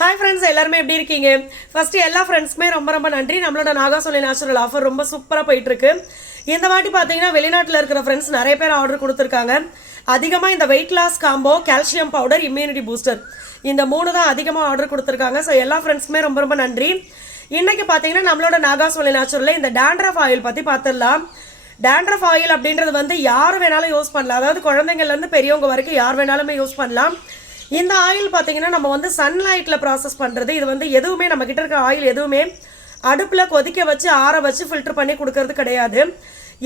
Hi friends எல்லாருமே எப்படி இருக்கீங்க? ஃபஸ்ட்டு எல்லா ஃப்ரெண்ட்ஸ்க்குமே ரொம்ப ரொம்ப நன்றி. நம்மளோட நாகாசோலி நேச்சுரல் ஆஃபர் ரொம்ப சூப்பராக போயிட்டுருக்கு. இந்த வாட்டி பார்த்தீங்கன்னா வெளிநாட்டில் இருக்கிற ஃப்ரெண்ட்ஸ் நிறைய பேர் ஆர்டர் கொடுத்துருக்காங்க. அதிகமாக இந்த weight loss combo calcium powder immunity booster இந்த மூணு தான் அதிகமாக ஆர்டர் கொடுத்துருக்காங்க. ஸோ எல்லா ஃப்ரெண்ட்ஸ்க்குமே ரொம்ப ரொம்ப நன்றி. இன்றைக்கி பார்த்தீங்கன்னா நம்மளோட நாகாசோலி நேச்சுரலில் இந்த டேண்ட்ரஃப் ஆயில் பற்றி பார்த்துடலாம் டேண்ட்ரஃப் ஆயில் அப்படின்றது வந்து யார் வேணாலும் யூஸ் பண்ணலாம். அதாவது குழந்தைங்கள்லேருந்து பெரியவங்க வரைக்கும் யார் வேணாலுமே யூஸ் பண்ணலாம். இந்த ஆயில் பார்த்தீங்கன்னா நம்ம வந்து சன்லைட்டில் ப்ராசஸ் பண்ணுறது இது வந்து எதுவுமே நம்ம கிட்ட இருக்க ஆயில் எதுவுமே அடுப்பில் கொதிக்க வச்சு ஆற வச்சு ஃபில்டர் பண்ணி கொடுக்கறது கிடையாது.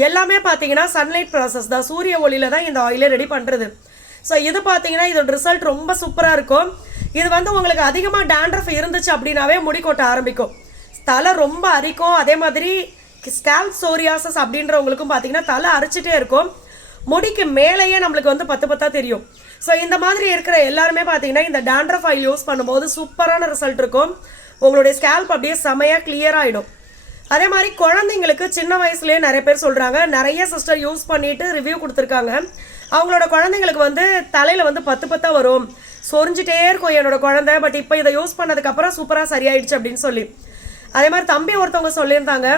எல்லாமே பார்த்தீங்கன்னா சன்லைட் ப்ராசஸ் தான். சூரிய ஒளியில் தான் இந்த ஆயிலே ரெடி பண்ணுறது ஸோ இது பார்த்தீங்கன்னா இதோட ரிசல்ட் ரொம்ப சூப்பராக இருக்கும். இது வந்து உங்களுக்கு அதிகமாக டேண்ட்ரஃப் இருந்துச்சு அப்படின்னாவே முடி கொட்ட ஆரம்பிக்கும். தலை ரொம்ப அரிக்கும். அதே மாதிரி ஸ்கேல் சோரியாசஸ் அப்படின்றவங்களுக்கும் பார்த்தீங்கன்னா தலை அரிச்சிட்டே இருக்கும். முடிக்கு மேலேயே நம்மளுக்கு வந்து பத்து பத்தா தெரியும். ஸோ இந்த மாதிரி இருக்கிற எல்லாருமே பார்த்தீங்கன்னா இந்த டேண்ட்ரஃப் ஆயில் யூஸ் பண்ணும்போது சூப்பரான ரிசல்ட் இருக்கும். உங்களுடைய ஸ்கேல்ப் அப்படியே செமையாக கிளியர் ஆகிடும் அதே மாதிரி குழந்தைங்களுக்கு சின்ன வயசுலேயே நிறைய பேர் சொல்கிறாங்க நிறைய சிஸ்டர் யூஸ் பண்ணிட்டு ரிவ்யூ கொடுத்துருக்காங்க. அவங்களோட குழந்தைங்களுக்கு வந்து தலையில் வந்து பத்து பத்தா வரும். சொரிஞ்சிட்டே இருக்கும் என்னோட குழந்தை பட் இப்போ இதை யூஸ் பண்ணதுக்கப்புறம் சூப்பராக சரியாயிடுச்சு அப்படின்னு சொல்லி. அதே மாதிரி தம்பி ஒருத்தவங்க சொல்லியிருந்தாங்க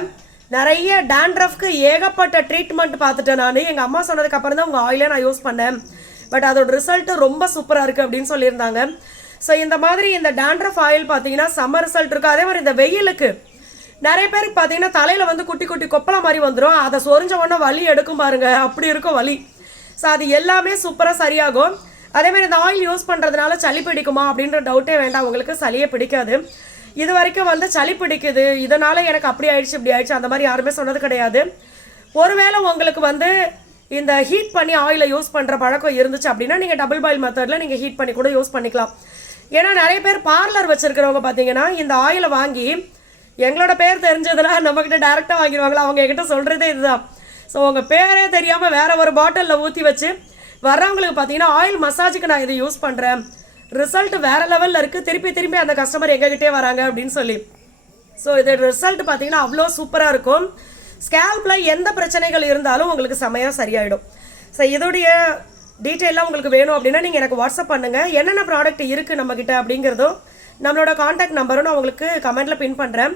நிறைய டேண்ட்ரஃப்க்கு ஏகப்பட்ட ட்ரீட்மெண்ட் பார்த்துட்டேன் நான். எங்கள் அம்மா சொன்னதுக்கு அப்புறம் தான் உங்கள் ஆயிலே நான் யூஸ் பண்ணேன். பட் அதோட ரிசல்ட் ரொம்ப சூப்பராக இருக்குது அப்படின்னு சொல்லியிருந்தாங்க. ஸோ இந்த மாதிரி இந்த டேண்ட்ரஃப் ஆயில் பார்த்தீங்கன்னா செம்ம ரிசல்ட் இருக்குது அதே மாதிரி இந்த வெயிலுக்கு நிறைய பேருக்கு பார்த்தீங்கன்னா தலையில் வந்து குட்டி குட்டி கொப்பளை மாதிரி வந்துடும் அதை சொரிஞ்ச உடனே வலி எடுக்கும் பாருங்க. அப்படி இருக்கும் வலி. ஸோ அது எல்லாமே சூப்பராக சரியாகும். அதே மாதிரி இந்த ஆயில் யூஸ் பண்ணுறதுனால சளி பிடிக்குமா அப்படின்ற டவுட்டே வேண்டாம். உங்களுக்கு சளியே பிடிக்காது. இது வரைக்கும் வந்து சளி பிடிக்குது. இதனால் எனக்கு அப்படி ஆயிடுச்சு இப்படி ஆயிடுச்சு அந்த மாதிரி யாருமே சொன்னது கிடையாது. ஒருவேளை உங்களுக்கு வந்து இந்த ஹீட் பண்ணி ஆயிலை யூஸ் பண்ணுற பழக்கம் இருந்துச்சு அப்படின்னா நீங்கள் டபுள் பாயில் மெத்தடில் நீங்கள் ஹீட் பண்ணி கூட யூஸ் பண்ணிக்கலாம். ஏன்னா நிறைய பேர் பார்லர் வச்சுருக்கிறவங்க பார்த்தீங்கன்னா இந்த ஆயிலை வாங்கி எங்களோட பேர் தெரிஞ்சதெல்லாம் நம்மக்கிட்ட டேரெக்டாக வாங்கிடுவாங்களா? அவங்க எங்கிட்ட சொல்கிறதே இதுதான். ஸோ உங்கள் பேரே தெரியாமல் வேற ஒரு பாட்டிலில் ஊற்றி வச்சு வர்றவங்களுக்கு பார்த்தீங்கன்னா ஆயில் மசாஜுக்கு நான் இதை யூஸ் பண்ணுறேன் ரிசல்ட் வேற லெவலில் இருக்குது திருப்பி திரும்பி அந்த கஸ்டமர் எங்ககிட்டே வராங்க அப்படின்னு சொல்லி. ஸோ இது ரிசல்ட் பார்த்தீங்கன்னா அவ்வளோ சூப்பராக இருக்கும். ஸ்கேல்பில் எந்த பிரச்சனைகள் இருந்தாலும் உங்களுக்கு செமையாக சரியாயிடும். ஸோ இதோடைய டீட்டெயிலாக உங்களுக்கு வேணும் அப்படின்னா நீங்கள் எனக்கு வாட்ஸ்அப் பண்ணுங்கள் என்னென்ன ப்ராடக்ட் இருக்குது நம்மக்கிட்ட அப்படிங்கிறதும் நம்மளோட காண்டாக்ட் நம்பரும் நான் உங்களுக்கு கமெண்ட்டில் பின் பண்ணுறேன்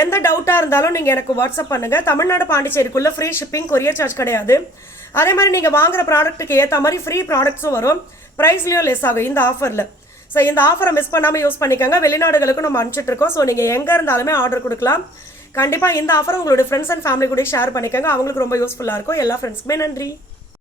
எந்த டவுட்டாக இருந்தாலும் நீங்கள் எனக்கு வாட்ஸ்அப் பண்ணுங்கள் தமிழ்நாடு பாண்டிச்சேரிக்குள்ளே ஃப்ரீ ஷிப்பிங் கொரியர் சார்ஜ் கிடையாது. அதே மாதிரி நீங்கள் வாங்குற ப்ராடக்ட்டுக்கு ஏற்ற மாதிரி ஃப்ரீ ப்ராடக்ட்ஸும் வரும். ப்ரைஸ்லேயும் லெஸ் ஆகும். இந்த ஆஃபரில் ஸோ இந்த ஆஃபரை மிஸ் பண்ணாமல் யூஸ் பண்ணிக்கோங்க. வெளிநாடுகளுக்கும் நம்ம அனுப்பிச்சிட்ருக்கோம் ஸோ நீங்கள் எங்கே இருந்தாலுமே ஆர்டர் கொடுக்கலாம். கண்டிப்பாக இந்த ஆஃபர் உங்களோட ஃப்ரெண்ட்ஸ் அண்ட் ஃபேமிலி கூட ஷேர் பண்ணிக்கோங்க. அவங்களுக்கு ரொம்ப யூஸ்ஃபுல்லாக இருக்கும். எல்லா ஃப்ரெண்ட்ஸ்க்குமே நன்றி.